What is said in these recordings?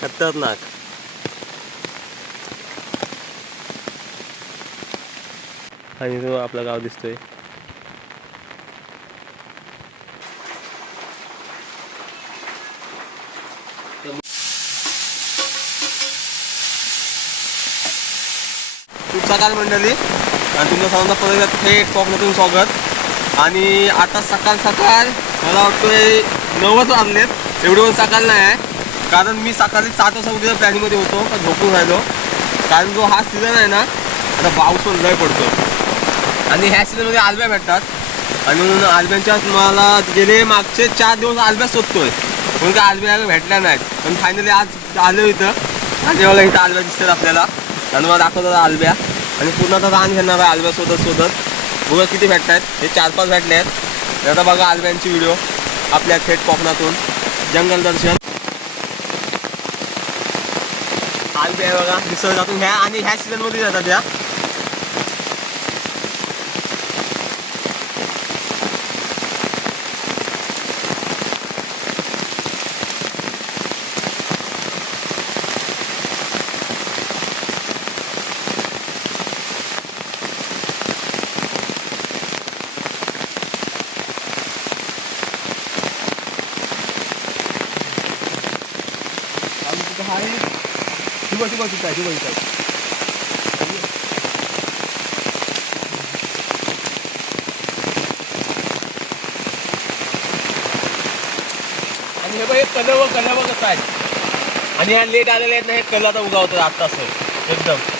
खतरनाक आणि तो आपला गाव दिसतोय. सकाळ मंडळी आणि तुमच्या सर्वांना परत थेट कोकणातून स्वागत. आणि आता सकाळ सकाळ मला वाटतोय नऊच वाजलेत. एवढी पण सकाळ नाही आहे. कारण मी सकाळी सात वाजता उद्या प्लॅनिंगमध्ये होतो पण झोपून राहिलो. कारण जो हा सीझन आहे ना आता पाऊस पण लय पडतो. आणि ह्या सीझनमध्ये आलब्या भेटतात. आणि म्हणून आलब्यांच्या मला गेले मागचे चार दिवस आलब्या शोधतोय. म्हणून काय आलब्या भेटल्या नाहीत. पण फायनली आज आलो इथं. आणि मला इथं आलब्या दिसतात आपल्याला. आणि मला दाखवतात आलब्या. आणि पूर्ण आता रान घेणार आहे आलब्या शोधत शोधत. बघा किती भेटत आहेत हे चार पाच भेटले आहेत. आता बघा आलब्यांची व्हिडिओ आपल्या थेट कोकणातून. जंगल दर्शन. आलबे आहे बघा. दिसत जातून ह्या आणि ह्या सीझनमध्ये जातात या आम्ही तिथं आहे शिव शिव तिथं आहे शिव आणि हे बघ हे कलर व कलर बघ कसं आहे. आणि ह्या लेट आलेले आहेत ना हे कलर आता उगावतात असं एकदम.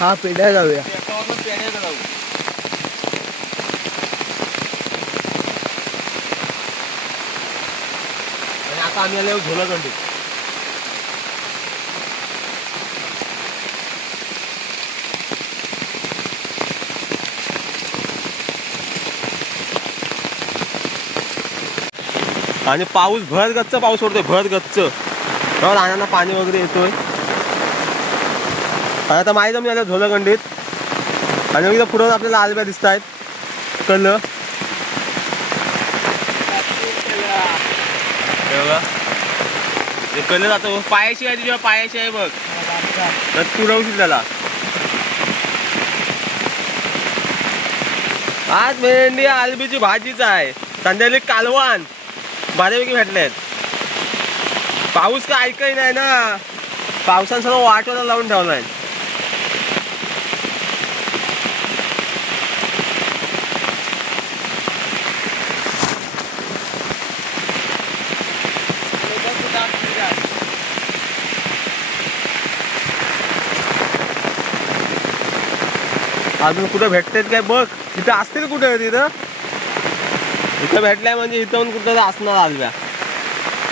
हा पेढ्या जाऊया. एकावर जाऊ आणि आता आम्ही आलो झोलागंडी. आणि पाऊस भर गच्च पाऊस पडतोय भर गच्च पाणी वगैरे येतोय. आणि आता माहीत मी आता झोलगंडीत. आणि इथं पुढं आपल्याला आलब्या दिसत आहेत कळलं कल जातो पायाशी आहे तुझ्या पायाशी आहे बघ. तर तुडवशील त्याला. आज मेंढी आलबीची भाजीच आहे. संध्याकाळी कालवान बऱ्यापैकी भेटले आहेत पाऊस काय ऐकही नाही ना. पावसानं सर्व वाटवायला लावून ठेवलाय. अजून कुठं भेटतात काय बघ. तिथं असतील कुठे तिथं? इथं भेटलाय म्हणजे इथं कुठं तरी असणार आलव्या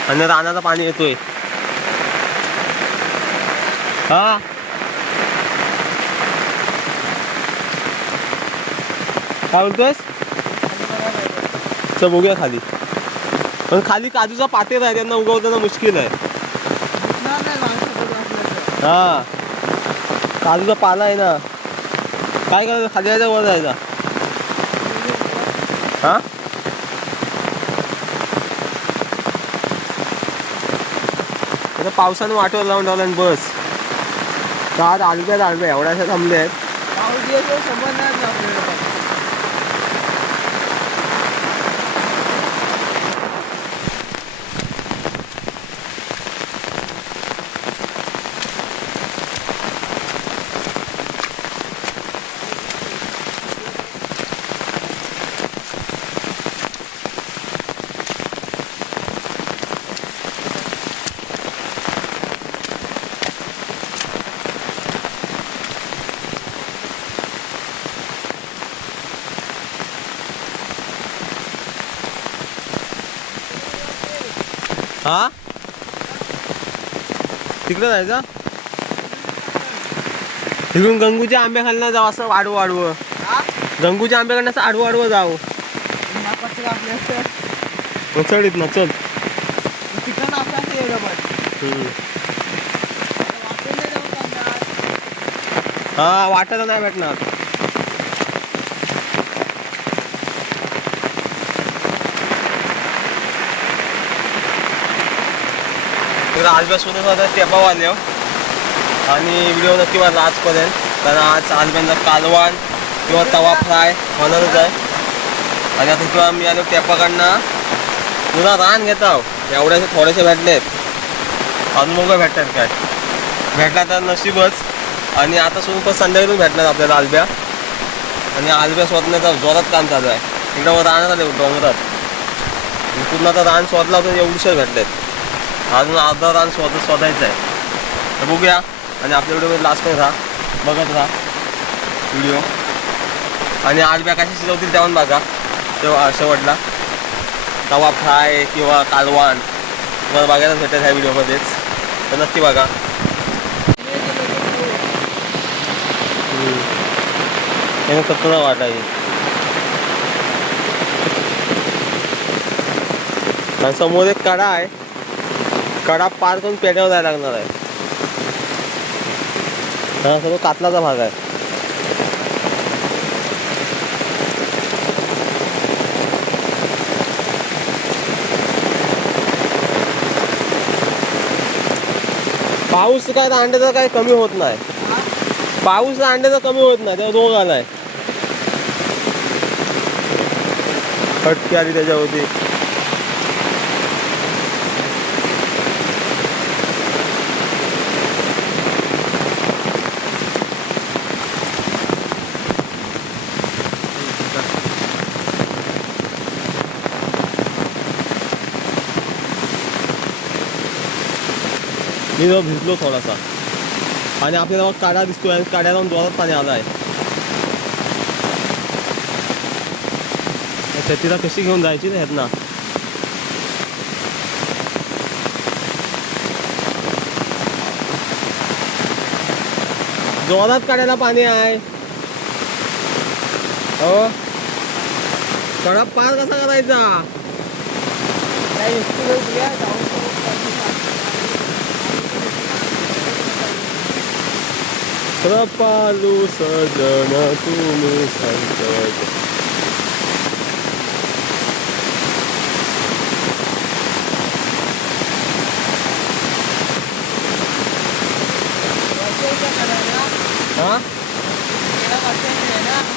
आणि रानाचं पाणी येतोय. हा? काय बोलतोयस? चल बघूया खाली. पण खाली काजूचा पातेर आहे त्यांना उगवताना मुश्किल आहे. हा. काजूचा पाला आहे ना. काय करायचं? खाली जायचं वर जायचा? हा? आता पावसानं वाटवर लावून ठेवलं आणि बस. तर आलब्या आलब्या एवढ्याशा थांबले आहेत हा? तिकडे जायचं? तिकडून गंगूच्या आंब्या खालना जाऊ असं वाढवं वाढवं. गंगूच्या आंब्याकडनं असं आडवं आडवं जाऊ. चढ येत ना चल. हा वाटत नाही भेटणार. तर आजब्यासोबत होता टेपा वाजले आणि व्हिडिओ नक्की वाजला आजपर्यंत. कारण आज आजब्यांचा कालवान किंवा तवा फ्राय होणारच आहे. आणि आता किंवा मी आलो टेपाकडनं. पुन्हा रान घेत आहो एवढ्याचे थोडेसे भेटलेत. अजून मग भेटतात काय? भेटला तर नशीबच. आणि आता सुरू पण संध्याकाळी भेटणार आपल्याला आलब्या. आणि आलब्या शोधण्याचा जोरात काम चालू आहे. इकडं राहण्यात आले हो डोंगरात. पूर्ण आता रान शोधला तर एवढीशे भेटलेत. अजून अर्धा रान स्वतः शोधायचं आहे. तर बघूया. आणि आपल्या व्हिडिओ लास्ट पण राहा. बघत राहा. व्हिडिओ आणि आज बॅ कशा शिजवतील तेव्हा बघा. तेव्हा शेवटला. तवा फ्राय किंवा कालवान तुम्हाला बघायला भेटेल ह्या व्हिडिओमध्येच तर नक्की बघा. त्याने कचरा वाटायची आणि समोर एक कडा आहे. कडा पार करून पेट्यावर जायला लागणार आहे. हा सर्व कातलाचा भाग आहे. पाऊस काय तर अंड्याचा काही कमी होत नाही. पाऊस अंड्याचा कमी होत नाही तेव्हा रोग आलाय. फटकी आली त्याच्यावरती. मी जरा भिजलो थोडासा. आणि आपल्याला बघ काड्या दिसतोय आणि काड्या जाऊन जोरात पाणी आलं आहे. शेतीला कशी घेऊन जायची ना ह्यातना जोरात काढायला पाणी आहे. हो. कडा पार कसा करायचा? कृपालू सजन तुम्ही संकट हा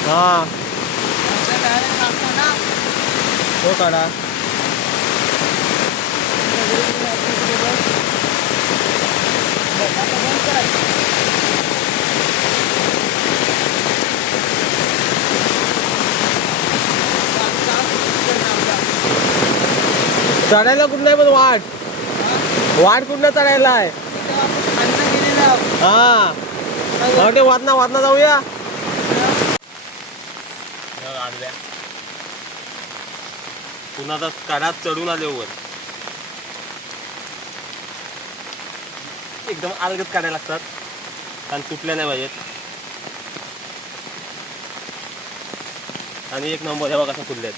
हा तो काढा चढायला कुठलं आहे पण वाट. वाट कुठलं चढायला आहे? हा. ते वादना वादना जाऊया. पुन्हा आता काढात चढून आले वर? एकदम अलगत काढायला लागतात. कारण तुटल्या नाही पाहिजेत आणि एक नंबर हे बघा कसं फुलले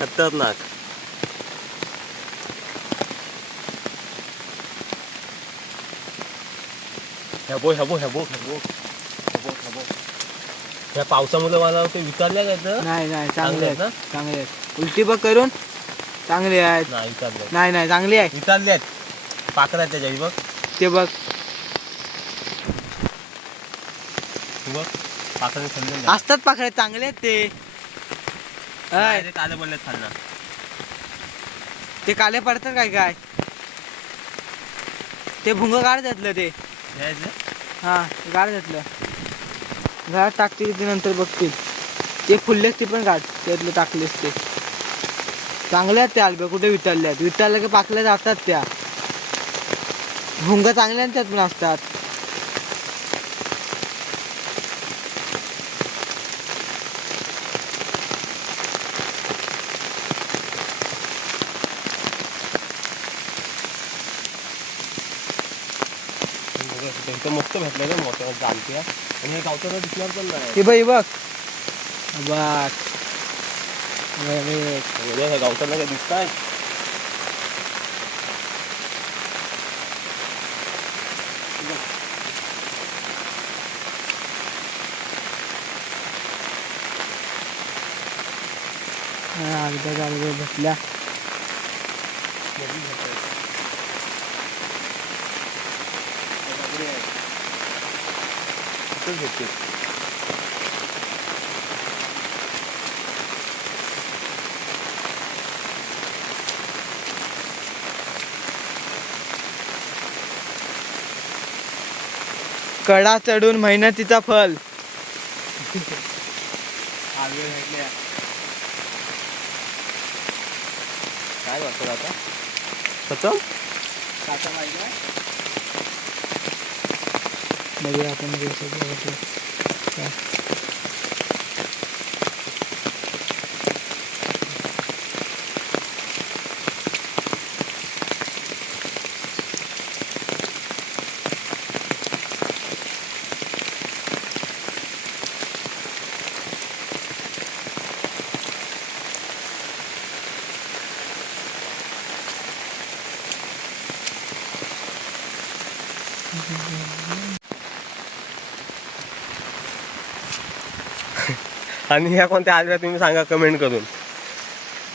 खतरनाक. ह्याबो ह्याबो ह्याबो. ह्याबो ह्याबो ह्याबो. ह्या पावसामुळे मला ते विचारल्या तर नाही नाही चांगले आहेत ना? चांगले आहेत. उलटी बघ करून. चांगले आहेत. नाही विचारले नाही नाही चांगली आहे विचारले आहेत. पाकड आहेत त्याच्या बघ. ते बघ. तू बघ. पाकड खाल्ले असतात पाखरे चांगले आहेत ते. हाय, काले बोलले खाल्ला ते काले पडतात काय काय? ते भुंग काढ त्यातलं ते. हा गाड घेतलं. घरात टाकतील ते नंतर बघतील. ते फुलले ते पण गाड त्यातलं टाकलेस ते चांगल्या आहेत त्या आलब्या कुठे विचारल्या आहेत? विचारल्या की पाकल्या जातात त्या. भुंग चांगल्या त्यात पण असतात इथं इथं मस्त भेटलं का मोठ्या जाणत्या आणि हे गावताना दिसणार पण नाही हे बघ हे बघ बघ अरे, एवढ्या ह्या गावताना काय दिसताय हा, इथंच भेटते कडा चढून मेहनतीचा फल. काय वाटतं आता? खतम बघूया आपण कसं बघतो. आणि ह्या कोणत्या आलव्या तुम्ही सांगा कमेंट करून.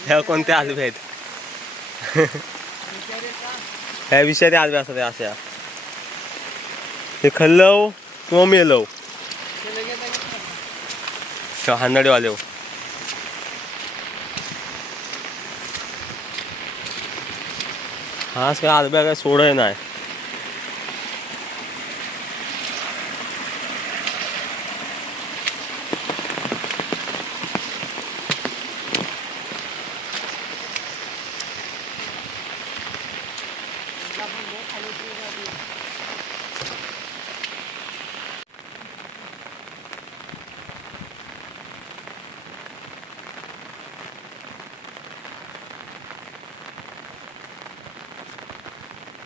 ह्या कोणत्या आलव्या आहेत? ह्या विषारी आलव्या असतात अशा. हे खल्लव किंवा मेलव? किंवा हानडीवाले हा काय आलब्या काय सोडय नाही.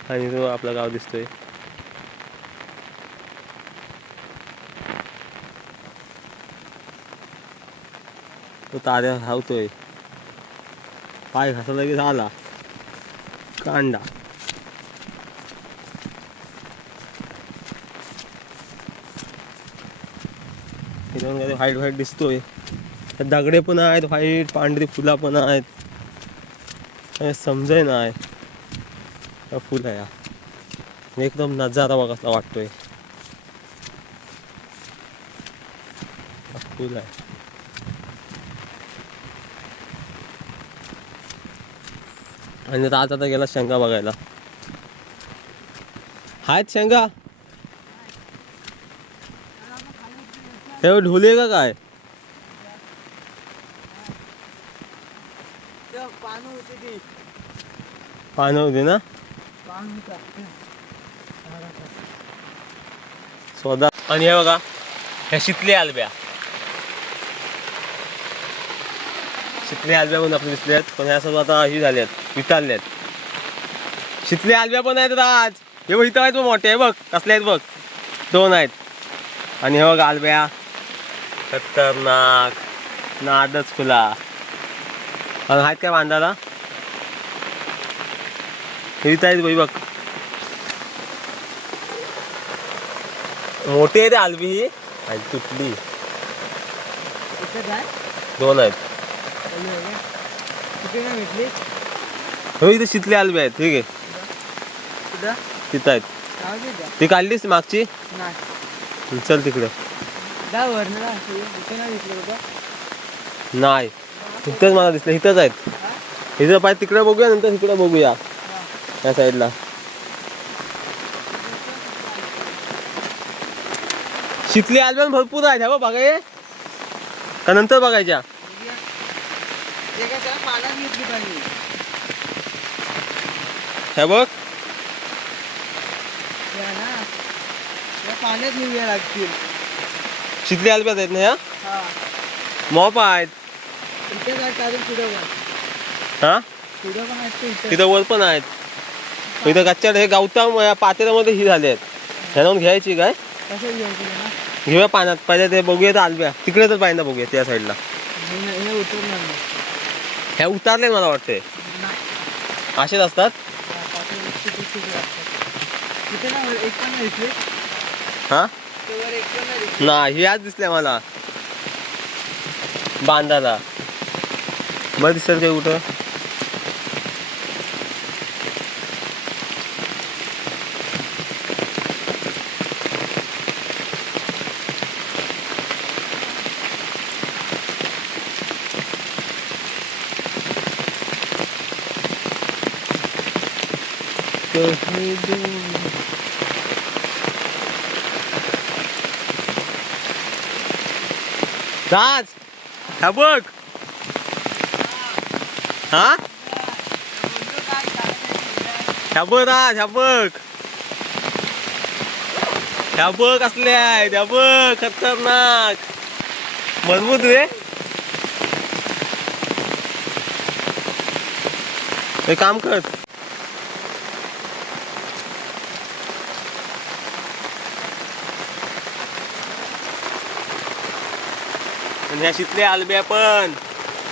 आणि तो आपला गाव दिसतोय. तो ताऱ्या धावतोय. पाय घासला की झाला कांडा. इथून व्हाईट व्हाईट दिसतोय. दगडे पण आहेत व्हाईट पांढरी फुला पण आहेत. काय ना नाही. हा फुल आहे हा. एकदम नजारा बघ वाटतोय. हा फुल आहे. आणि आता आज आता गेला शेंगा बघायला. आहेत शेंगा. हे ढोले का काय? पानं होते ना? पान आणि हे बघा ह्या शितले आलब्या शितले आलब्या पण आपले दिसले आहेत पण ह्या सर्व आता ही झाल्या आहेत विटारल्या आहेत. शितले आलब्या पण आहेत आज. हे बघ इथं आहेत बघ मोठे हे बघ कसले आहेत बघ. दोन आहेत. आणि हे बघ आलब्या खतरनाक. नादच खुला. आणि आहेत काय बांधाला इथं आहेत बाई बघ. मोठी आहे रे आलबी ही आणि तुटली. दोन आहेत. हो इथे शितले आलबे आहेत. ठीक आहे. तिथं आहेत. ती काढलीस मागची? चल तिकडे. नाही इथंच मला दिसलं. इथंच आहेत. इथं पाय तिकडे बघूया नंतर तिकडे बघूया. त्या साईडला शिकली आलबन भरपूर आहेत ह्या बघ बघाय का नंतर बघायच्या? ह्या बघ. आहे पाण्यात निघूया लागतील शिकली आलब्यात आहेत. ना ह्या हा मॉप आहेत पण हा? पण तिथं वर पण आहेत. इथं गच्च्याड हे गवता पातेल्यामध्ये ही झाले आहेत. ह्यानं घ्यायची काय? घेऊया पाण्यात. पाहिजे ते बघूया तर आलब्या. तिकडे तर पाहिजे बघूया त्या साईडला. ह्या उतारले मला वाटते. असेच असतात? हा? नाही ह्याच दिसल्या मला. बांधाला. बरं दिसतात काय कुठं कहीं दूर राज ह्या बघ. हा? ह्या बघ राज ह्या बघ. ह्या बघ असल्या आहेत ह्या बघ खतरनाक. मजबूत रे. एक काम कर. आणि ह्या शितल्या आलब्या पण.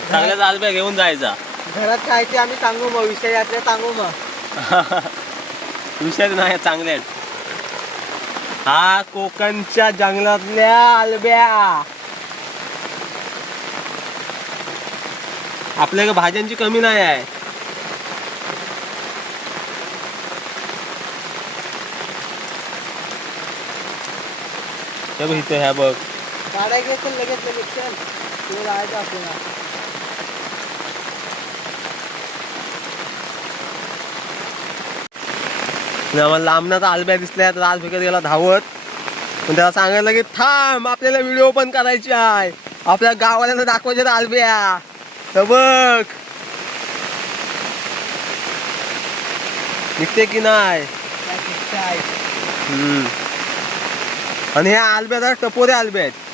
चांगल्याच आलब्या घेऊन जायचा. घरात काय ते आम्ही सांगू मग विषय यातले सांगू मग. विषय नाही चांगले आहेत. हा कोकणच्या जंगलातल्या आलब्या. आपल्याकडे भाज्यांची कमी नाही आहे. हे बघ इथं ह्या बघ. गाड्या घेत लगेच लगेच चल. जायचं आपल्याला आम्हाला आलब्या दिसल्या तर आज फेकत गेला धावत. पण त्याला सांगायला की थांब आपल्याला व्हिडिओ पण करायची आहे. आपल्या गावाला दाखवायचे आलब्या. तर बघ. निघते की नाही. आणि ह्या आलब्या टपोरे आलब्या आहेत.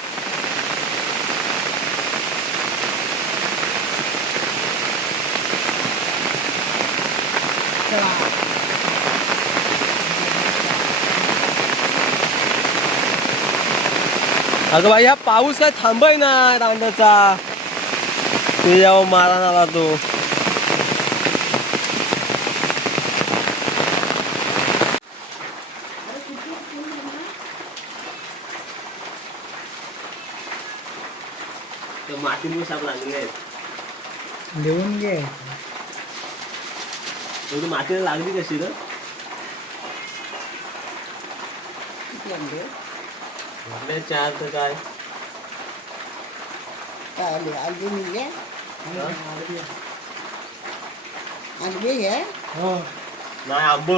अगं बाई हा पाऊस काय थांबाय ना दांड्याचा तुझ्यावर मारा आला तो. मातीने साप लागले आहेत. लिहून घे. एवढी मातीला लागली कशी ग काय? आलू आलू मिले आलू है. नाही आंब.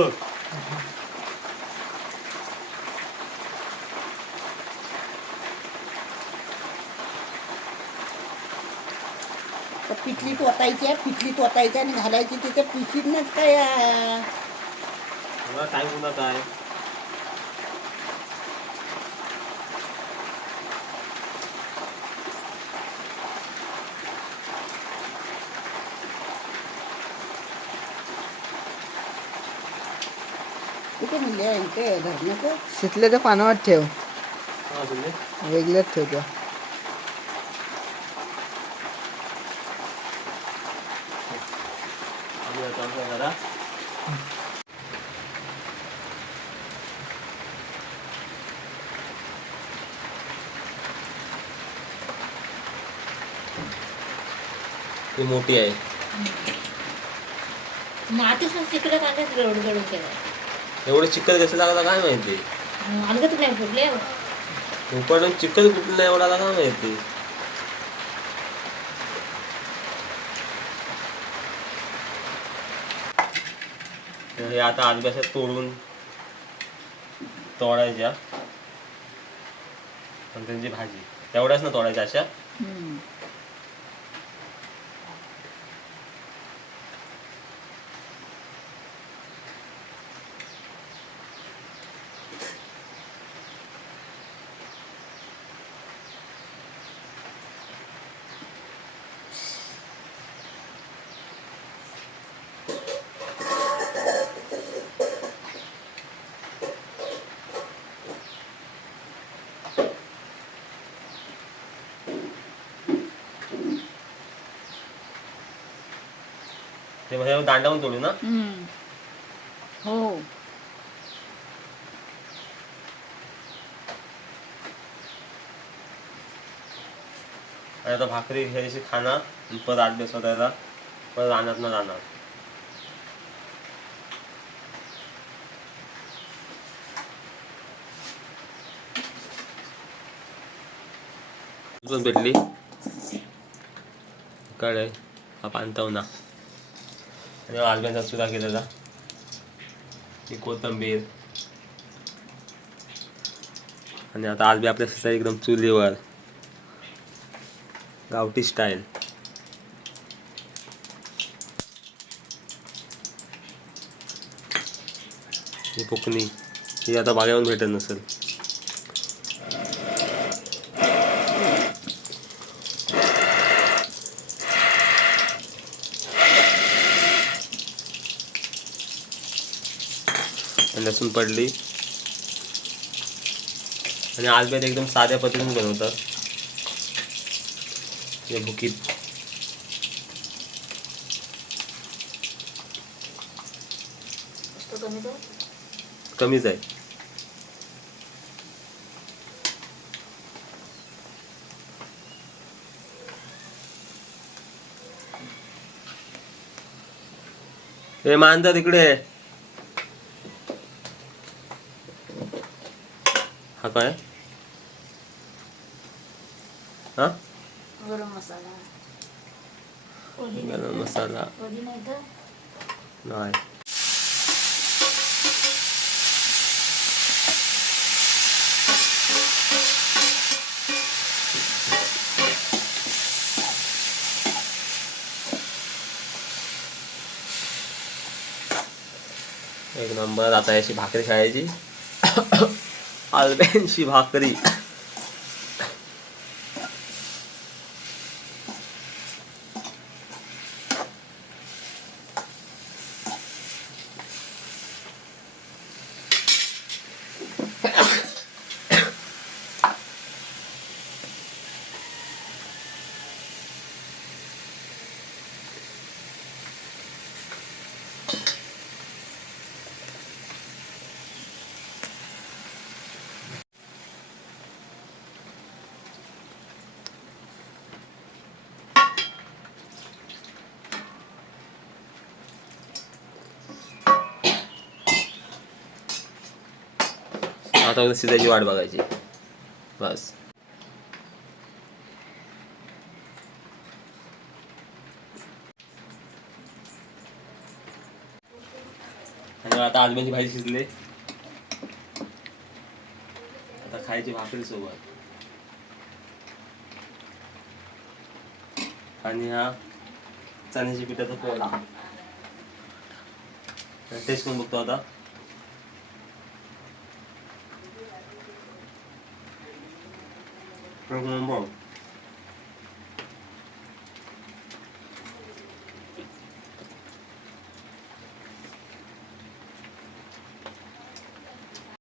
पिठली तोतायची आहे पिठली तोतायची आणि घालायची तिथे पिठलीनंच काय काय पुन्हा काय इथे धरणाचं शितल्याच्या पानावर ठेव. हा? वेगळ्याच ठेवतो ती. मोठी आहे. मातीच तिकडे कांद्यात गडून केलं एवढं चिकल कसं लागला काय माहिती? अंगत नाही फुटले. पण चिकल कुठलं नाही एवढा काय माहिती? हे आता आजब्याच्या तोडून तोडायच्या. आणि त्यांची भाजी. तेवढ्याच ना तोडायच्या अशा? ते ह्यावर दांडावून तोडू ना? हम्म. हो. आणि आता भाकरी घ्यायची खाणार आणि परत आठ दिवस होतायला परत रानात ना जाणार. भेटली. कळे हा पांतवना आणि सुद्धा केलेला ही कोथंबीर. आणि आता आजबी आपल्या एकदम चुलीवर. गावठी स्टाईल ही ही आता बागेवर भेटत नसेल आणि लसूण पडली. आणि आलब्यात एकदम साध्या पद्धतीने बनवतात या भुकीत कमीच आहे. हे मांजर इकडे. काय? हा? गरम मसाला. गरम मसाला. नाही. एक नंबर आता याची भाकरी खायची. आलब्यांची भाकरी आता फक्त शिजायची वाट बघायची. बस. आणि आता आलब्याची भाजी शिजले. आता खायची भाकरी सोबत. आणि हा चण्याच्या पिठाचा पोळा टेस्ट करून बघतो आता. एक नंबर